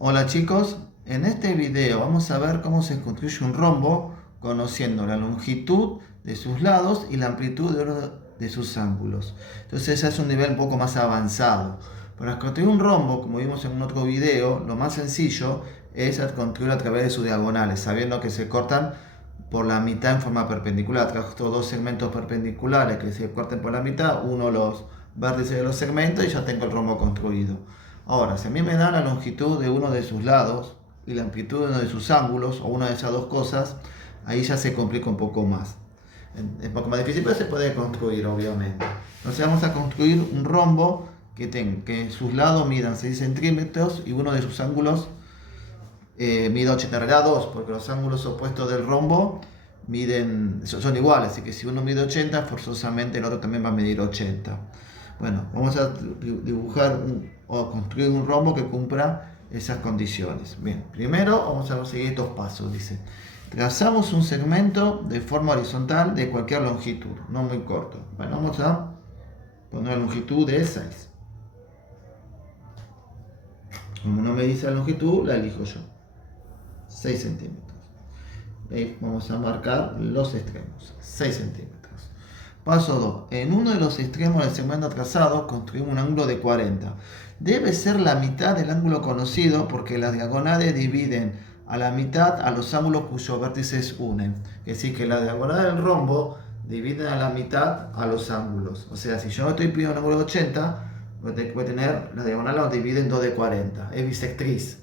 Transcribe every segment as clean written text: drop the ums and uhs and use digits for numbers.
Hola chicos, en este video vamos a ver cómo se construye un rombo conociendo la longitud de sus lados y la amplitud de sus ángulos. Entonces ese es un nivel un poco más avanzado. Para construir un rombo, como vimos en un otro video, lo más sencillo es construirlo a través de sus diagonales, sabiendo que se cortan por la mitad en forma perpendicular. Trajo dos segmentos perpendiculares que se corten por la mitad, uno los vértices de los segmentos y ya tengo el rombo construido. Ahora, si a mí me da la longitud de uno de sus lados y la amplitud de uno de sus ángulos, o una de esas dos cosas, ahí ya se complica un poco más. Es un poco más difícil, pero se puede construir, obviamente. Entonces vamos a construir un rombo que sus lados midan 6 centímetros y uno de sus ángulos mida 80. En realidad 2, porque los ángulos opuestos del rombo son iguales, así que si uno mide 80, forzosamente el otro también va a medir 80. Bueno, vamos a dibujar o construir un rombo que cumpla esas condiciones. Bien, primero vamos a seguir estos pasos. Dice, trazamos un segmento de forma horizontal de cualquier longitud, no muy corto. Bueno, vamos a poner la longitud de 6. Como no me dice la longitud, la elijo yo. 6 centímetros. Vamos a marcar los extremos, 6 centímetros. Paso 2. En uno de los extremos del segmento trazado construimos un ángulo de 40. Debe ser la mitad del ángulo conocido porque las diagonales dividen a la mitad a los ángulos cuyos vértices unen. Es decir, que la diagonal del rombo divide a la mitad a los ángulos. O sea, si yo estoy pidiendo un ángulo de 80, voy a tener la diagonal la divide en 2 de 40. Es bisectriz.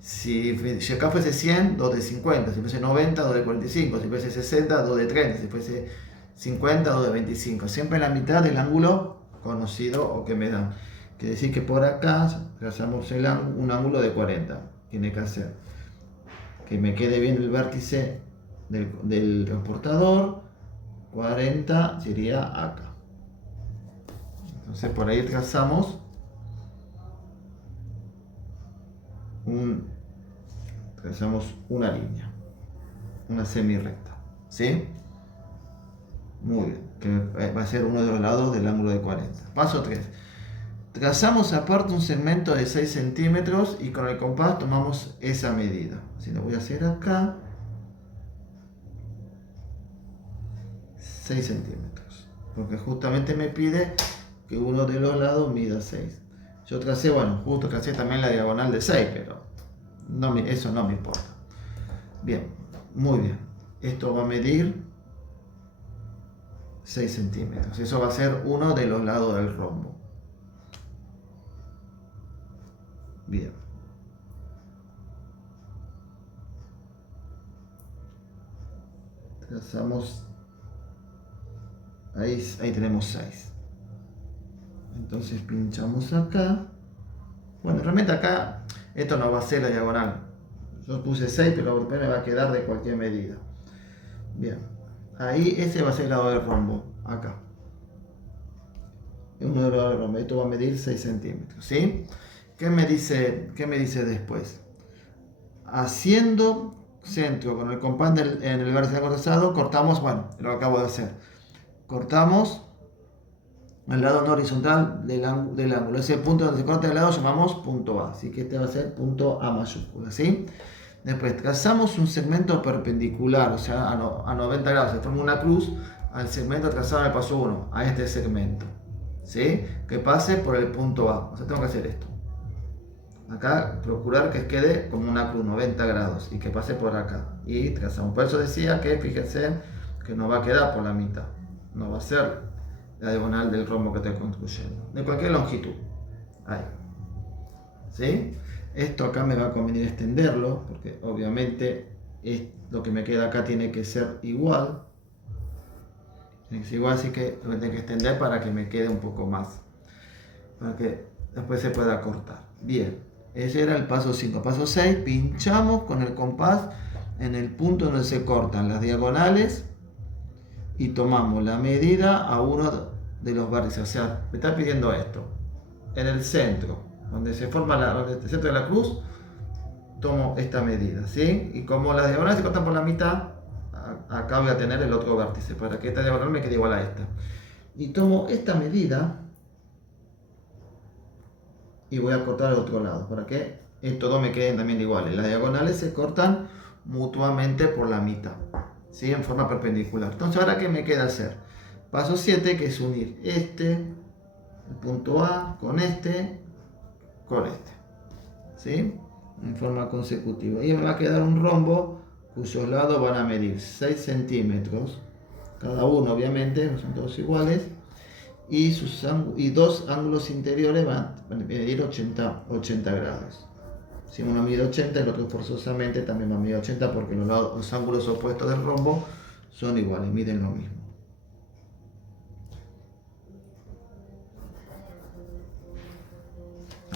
Si acá fuese 100, 2 de 50. Si fuese 90, 2 de 45. Si fuese 60, 2 de 30. Si fuese 50, 2 de 25. Siempre la mitad del ángulo conocido o que me dan. Quiere decir que por acá trazamos un ángulo de 40. Tiene que hacer que me quede bien el vértice del transportador. 40 sería acá. Entonces por ahí trazamos una línea, una semirrecta, ¿sí? Muy bien, que va a ser uno de los lados del ángulo de 40. Paso 3. Trazamos aparte un segmento de 6 centímetros y con el compás tomamos esa medida. Así lo voy a hacer acá. 6 centímetros. Porque justamente me pide que uno de los lados mida 6. Yo tracé, justo tracé también la diagonal de 6, pero eso no me importa. Bien, muy bien. Esto va a medir 6 centímetros. Eso va a ser uno de los lados del rombo. Bien. Trazamos. Ahí tenemos 6. Entonces pinchamos acá. Bueno, realmente acá esto no va a ser la diagonal. Yo puse 6, pero me va a quedar de cualquier medida. Bien. Ahí ese va a ser el lado del rombo. Acá. Uno de los lados del rombo. Esto va a medir 6 centímetros. ¿Sí? ¿Qué me dice después? Haciendo centro con el compás en el vértice cruzado, cortamos, lo que acabo de hacer. Cortamos el lado no horizontal del ángulo. Ese punto donde se corta el lado llamamos punto A. Así que este va a ser punto A mayúscula. ¿Sí? Después trazamos un segmento perpendicular, o sea, a 90 grados. Se forma una cruz al segmento trazado en el paso 1, a este segmento. ¿Sí? Que pase por el punto A. O sea, tengo que hacer esto. Acá procurar que quede como una cruz 90 grados y que pase por acá. Y trazamos. Por eso decía que fíjense que no va a quedar por la mitad. No va a ser la diagonal del rombo que estoy construyendo. De cualquier longitud. Ahí. ¿Sí? Esto acá me va a convenir extenderlo, porque obviamente lo que me queda acá tiene que ser igual. Tiene que ser igual, así que lo tengo que extender para que me quede un poco más. Para que después se pueda cortar. Bien, ese era el paso 5. Paso 6, pinchamos con el compás en el punto donde se cortan las diagonales y tomamos la medida a uno de los vértices. O sea, me está pidiendo esto. En el centro, donde se forma el centro de la cruz, tomo esta medida, ¿sí? Y como las diagonales se cortan por la mitad, acá voy a tener el otro vértice, para que esta diagonal me quede igual a esta. Y tomo esta medida y voy a cortar el otro lado, para que estos dos me queden también iguales. Las diagonales se cortan mutuamente por la mitad, ¿sí? En forma perpendicular. Entonces, ¿ahora qué me queda hacer? Paso 7, que es unir el punto A con este, ¿sí? En forma consecutiva. Y me va a quedar un rombo cuyos lados van a medir 6 centímetros, cada uno obviamente, son todos iguales, y dos ángulos interiores van a medir 80 grados. Si uno mide 80, el otro forzosamente también va a medir 80 porque los ángulos opuestos del rombo son iguales, miden lo mismo.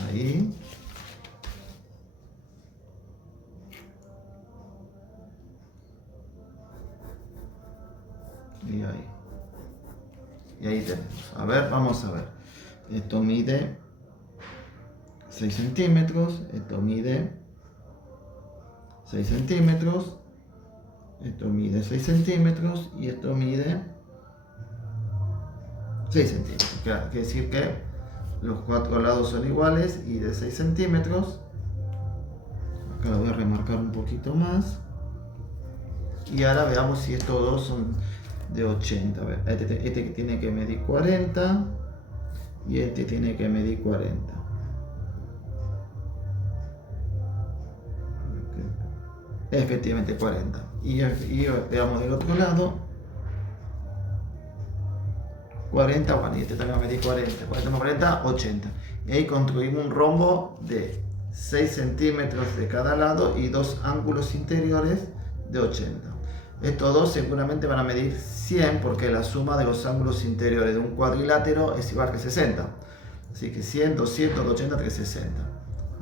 Ahí. Y ahí. Y ahí tenemos. A ver, vamos a ver. Esto mide 6 centímetros. Esto mide 6 centímetros. Esto mide 6 centímetros. Y esto mide 6 centímetros. Claro, quiere decir que los cuatro lados son iguales y de 6 centímetros. Acá lo voy a remarcar un poquito más. Y ahora veamos si estos dos son de 80. A ver, este tiene que medir 40 y este tiene que medir 40. Efectivamente 40. Y veamos del otro lado. 40, bueno, y este también va a medir 40. 40 más 40, 80. Y ahí construimos un rombo de 6 centímetros de cada lado y dos ángulos interiores de 80. Estos dos seguramente van a medir 100 porque la suma de los ángulos interiores de un cuadrilátero es igual que 60. Así que 100, 200, 280, 360.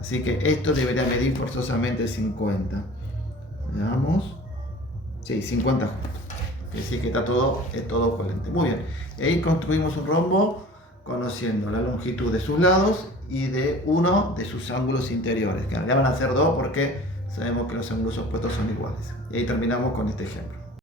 Así que esto debería medir forzosamente 50. Veamos. Sí, 50 juntos. Es decir, que es todo coherente. Muy bien. Y ahí construimos un rombo conociendo la longitud de sus lados y de uno de sus ángulos interiores, que ya van a ser dos porque sabemos que los ángulos opuestos son iguales. Y ahí terminamos con este ejemplo.